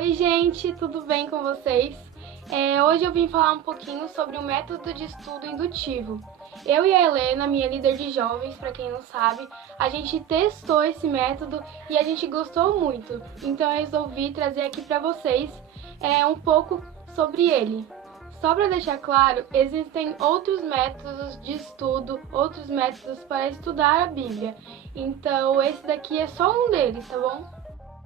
Oi gente, tudo bem com vocês? Hoje eu vim falar um pouquinho sobre o método de estudo indutivo. Eu e a Helena, minha líder de jovens, para quem não sabe, a gente testou esse método e a gente gostou muito. Então eu resolvi trazer aqui para vocês um pouco sobre ele. Só para deixar claro, existem outros métodos de estudo, outros métodos para estudar a Bíblia. Então esse daqui é só um deles, tá bom?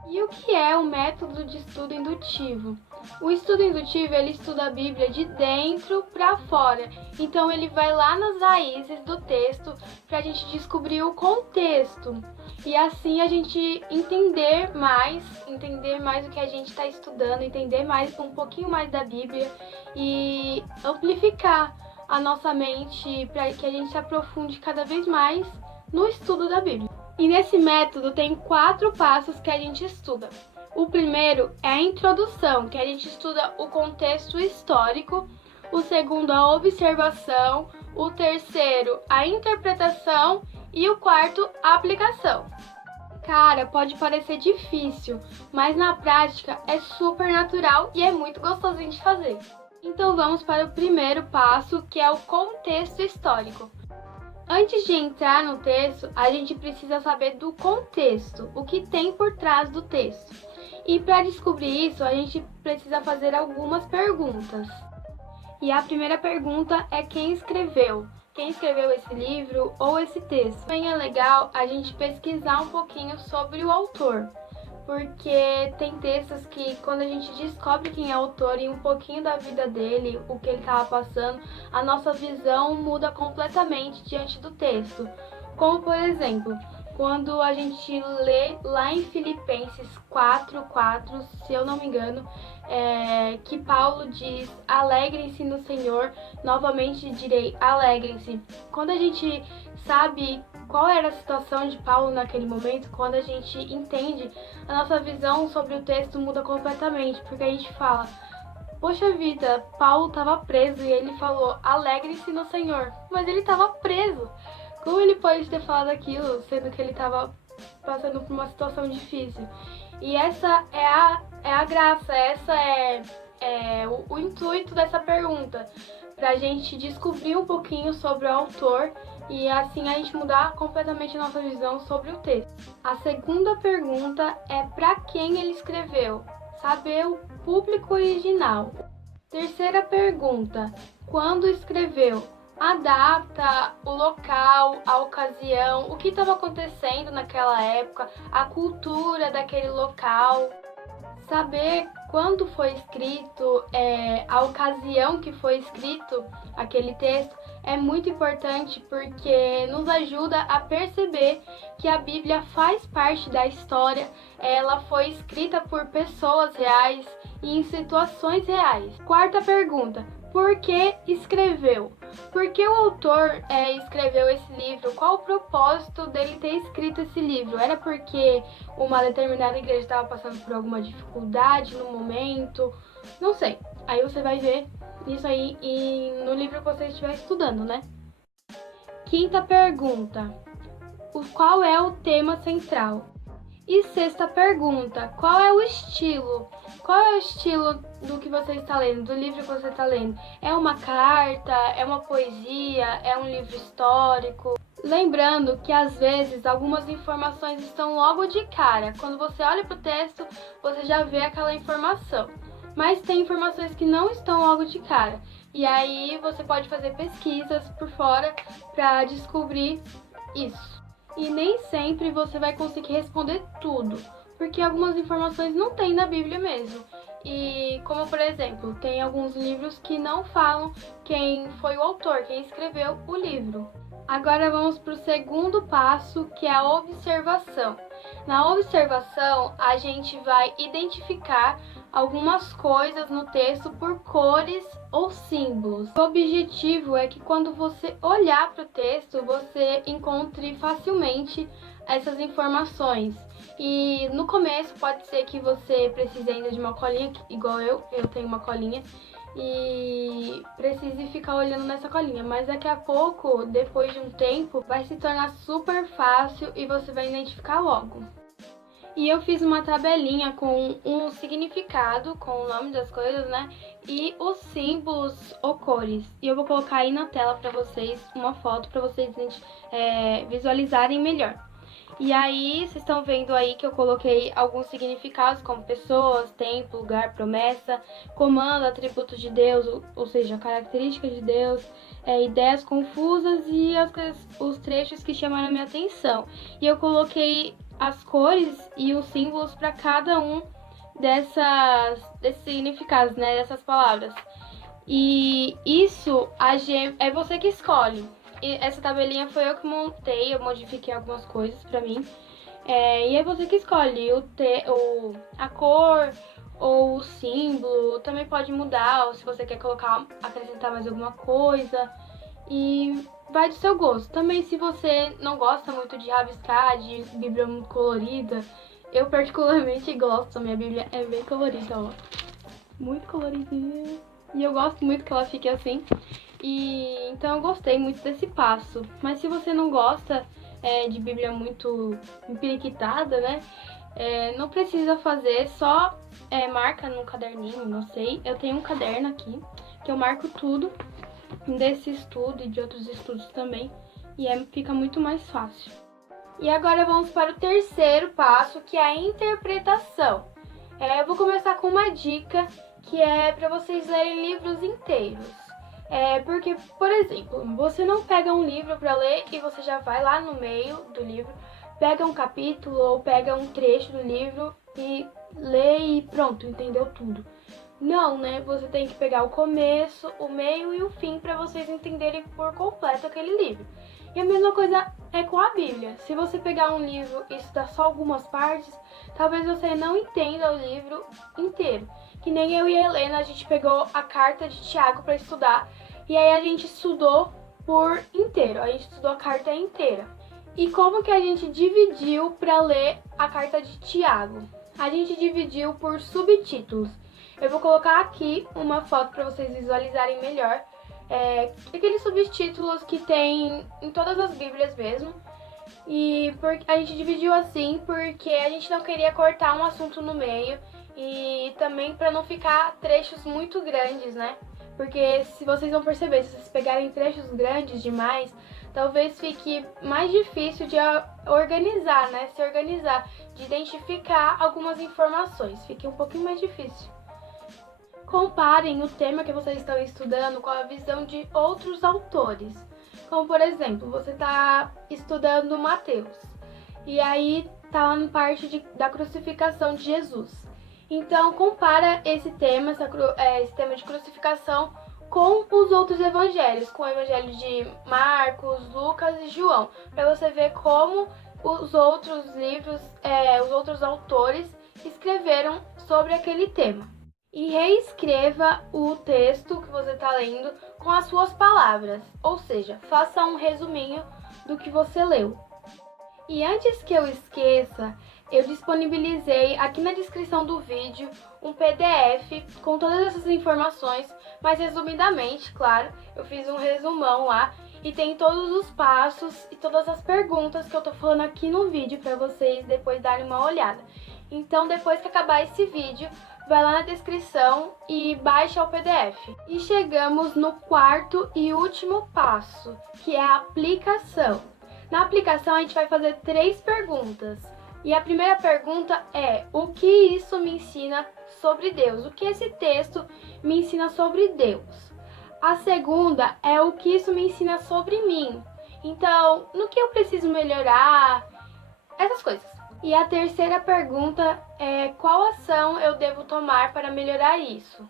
E o que é o método de estudo indutivo? O estudo indutivo, ele estuda a Bíblia de dentro para fora. Então ele vai lá nas raízes do texto para a gente descobrir o contexto. E assim a gente entender mais o que a gente está estudando, entender mais um pouquinho mais da Bíblia e amplificar a nossa mente para que a gente se aprofunde cada vez mais no estudo da Bíblia. E nesse método tem 4 passos que a gente estuda. O primeiro é a introdução, que a gente estuda o contexto histórico. O segundo, a observação. O terceiro, a interpretação. E o quarto, a aplicação. Cara, pode parecer difícil, mas na prática é super natural e é muito gostosinho de fazer. Então vamos para o primeiro passo, que é o contexto histórico. Antes de entrar no texto, a gente precisa saber do contexto, o que tem por trás do texto. E para descobrir isso, a gente precisa fazer algumas perguntas. E a primeira pergunta é quem escreveu? Quem escreveu esse livro ou esse texto? Também é legal a gente pesquisar um pouquinho sobre o autor, porque tem textos que quando a gente descobre quem é o autor e um pouquinho da vida dele, o que ele estava passando, a nossa visão muda completamente diante do texto. Como por exemplo, quando a gente lê lá em Filipenses 4:4, se eu não me engano, que Paulo diz: alegrem-se no Senhor, novamente direi, alegrem-se. Quando a gente sabe qual era a situação de Paulo naquele momento, quando a gente entende, a nossa visão sobre o texto muda completamente, porque a gente fala: poxa vida, Paulo estava preso e ele falou, alegrem-se no Senhor, mas ele estava preso. Como ele pode ter falado aquilo, sendo que ele estava passando por uma situação difícil? E essa é a graça, essa é o intuito dessa pergunta, pra gente descobrir um pouquinho sobre o autor e assim a gente mudar completamente a nossa visão sobre o texto. A segunda pergunta é para quem ele escreveu, saber o público original. Terceira pergunta, quando escreveu? A data, o local, a ocasião, o que estava acontecendo naquela época, a cultura daquele local. Saber quando foi escrito, a ocasião que foi escrito aquele texto é muito importante porque nos ajuda a perceber que a Bíblia faz parte da história, ela foi escrita por pessoas reais e em situações reais. Quarta pergunta, por que escreveu? Por que o autor escreveu esse livro? Qual o propósito dele ter escrito esse livro? Era porque uma determinada igreja estava passando por alguma dificuldade no momento? Não sei. Aí você vai ver isso aí no livro que você estiver estudando, né? Quinta pergunta. Qual é o tema central? E sexta pergunta, qual é o estilo? Qual é o estilo do que você está lendo, do livro que você está lendo? É uma carta? É uma poesia? É um livro histórico? Lembrando que às vezes algumas informações estão logo de cara. Quando você olha para o texto, você já vê aquela informação. Mas tem informações que não estão logo de cara. E aí você pode fazer pesquisas por fora para descobrir isso. E nem sempre você vai conseguir responder tudo, porque algumas informações não tem na Bíblia mesmo. E como por exemplo, tem alguns livros que não falam quem foi o autor, quem escreveu o livro. Agora vamos para o segundo passo, que é a observação. Na observação, a gente vai identificar algumas coisas no texto por cores ou símbolos. O objetivo é que quando você olhar para o texto, você encontre facilmente essas informações. E no começo pode ser que você precise ainda de uma colinha, igual eu tenho uma colinha, e precise ficar olhando nessa colinha, mas daqui a pouco, depois de um tempo, vai se tornar super fácil e você vai identificar logo. E eu fiz uma tabelinha com um significado, com o nome das coisas, né? E os símbolos ou cores. E eu vou colocar aí na tela para vocês uma foto para vocês visualizarem melhor. E aí, vocês estão vendo aí que eu coloquei alguns significados, como pessoas, tempo, lugar, promessa, comando, atributos de Deus, ou seja, características de Deus, ideias confusas e os trechos que chamaram a minha atenção. E eu coloquei as cores e os símbolos para cada um desses significados, né, dessas palavras. E isso é você que escolhe. E essa tabelinha foi eu que montei, eu modifiquei algumas coisas pra mim. E é você que escolhe a cor ou o símbolo, também pode mudar, ou se você quer acrescentar mais alguma coisa. E vai do seu gosto. Também se você não gosta muito de rabiscar, de Bíblia muito colorida, eu particularmente gosto, minha Bíblia é bem colorida, ó. Muito coloridinha. E eu gosto muito que ela fique assim. E então eu gostei muito desse passo. Mas se você não gosta de Bíblia muito empiriquitada, né? Não precisa fazer, só marca no caderninho, não sei. Eu tenho um caderno aqui que eu marco tudo desse estudo e de outros estudos também. E fica muito mais fácil. E agora vamos para o terceiro passo, que é a interpretação. Eu vou começar com uma dica que é para vocês lerem livros inteiros. Porque, por exemplo, você não pega um livro para ler e você já vai lá no meio do livro, pega um capítulo ou pega um trecho do livro e lê e pronto, entendeu tudo. Não, né? Você tem que pegar o começo, o meio e o fim para vocês entenderem por completo aquele livro. E a mesma coisa é com a Bíblia. Se você pegar um livro e estudar só algumas partes, talvez você não entenda o livro inteiro. Que nem eu e a Helena, a gente pegou a carta de Tiago para estudar e aí a gente estudou por inteiro, a gente estudou a carta inteira. E como que a gente dividiu para ler a carta de Tiago? A gente dividiu por subtítulos. Eu vou colocar aqui uma foto para vocês visualizarem melhor. Aqueles subtítulos que tem em todas as Bíblias mesmo. E a gente dividiu assim porque a gente não queria cortar um assunto no meio e também para não ficar trechos muito grandes, né? Porque se vocês vão perceber, se vocês pegarem trechos grandes demais, talvez fique mais difícil de organizar, né? Se organizar, de identificar algumas informações, fique um pouquinho mais difícil. Comparem o tema que vocês estão estudando com a visão de outros autores. Como, por exemplo, você está estudando Mateus, e aí está lá na parte da crucificação de Jesus. Então, compara esse tema, esse tema de crucificação com os outros evangelhos, com o evangelho de Marcos, Lucas e João, para você ver como os outros livros, os outros autores escreveram sobre aquele tema. E reescreva o texto que você está lendo com as suas palavras, ou seja, faça um resuminho do que você leu. E antes que eu esqueça, eu disponibilizei aqui na descrição do vídeo um PDF com todas essas informações, mas resumidamente, claro, eu fiz um resumão lá e tem todos os passos e todas as perguntas que eu tô falando aqui no vídeo para vocês depois darem uma olhada. Então, depois que acabar esse vídeo, vai lá na descrição e baixa o PDF. E chegamos no quarto e último passo, que é a aplicação. Na aplicação, a gente vai fazer 3 perguntas. E a primeira pergunta é: o que isso me ensina sobre Deus? O que esse texto me ensina sobre Deus? A segunda é: o que isso me ensina sobre mim? Então, no que eu preciso melhorar? Essas coisas. E a terceira pergunta é: qual ação eu devo tomar para melhorar isso?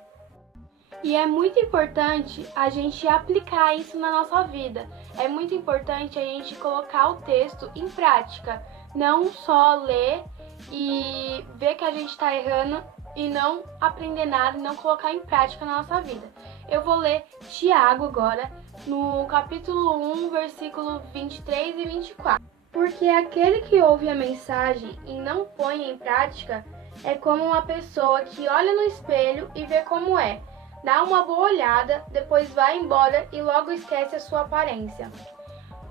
E é muito importante a gente aplicar isso na nossa vida. É muito importante a gente colocar o texto em prática. Não só ler e ver que a gente está errando e não aprender nada e não colocar em prática na nossa vida. Eu vou ler Tiago agora, no capítulo 1, versículo 23 e 24. Porque aquele que ouve a mensagem e não põe em prática é como uma pessoa que olha no espelho e vê como é, dá uma boa olhada, depois vai embora e logo esquece a sua aparência.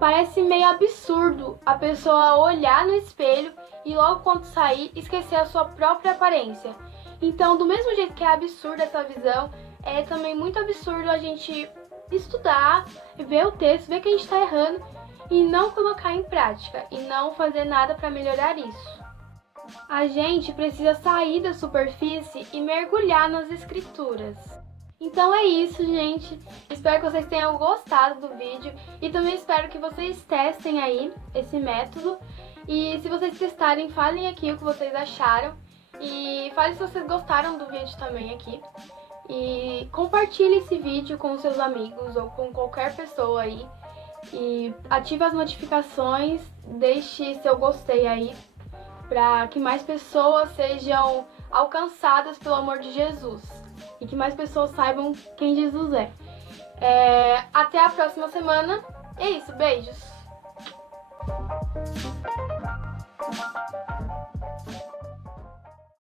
Parece meio absurdo a pessoa olhar no espelho e logo quando sair esquecer a sua própria aparência. Então, do mesmo jeito que é absurda essa visão, é também muito absurdo a gente estudar, ver o texto, ver que a gente está errando e não colocar em prática e não fazer nada para melhorar isso. A gente precisa sair da superfície e mergulhar nas escrituras. Então é isso, gente. Espero que vocês tenham gostado do vídeo e também espero que vocês testem aí esse método. E se vocês testarem, falem aqui o que vocês acharam e falem se vocês gostaram do vídeo também aqui. E compartilhe esse vídeo com os seus amigos ou com qualquer pessoa aí. E ative as notificações, deixe seu gostei aí, para que mais pessoas sejam alcançadas pelo amor de Jesus e que mais pessoas saibam quem Jesus é. Até a próxima semana. É isso, beijos!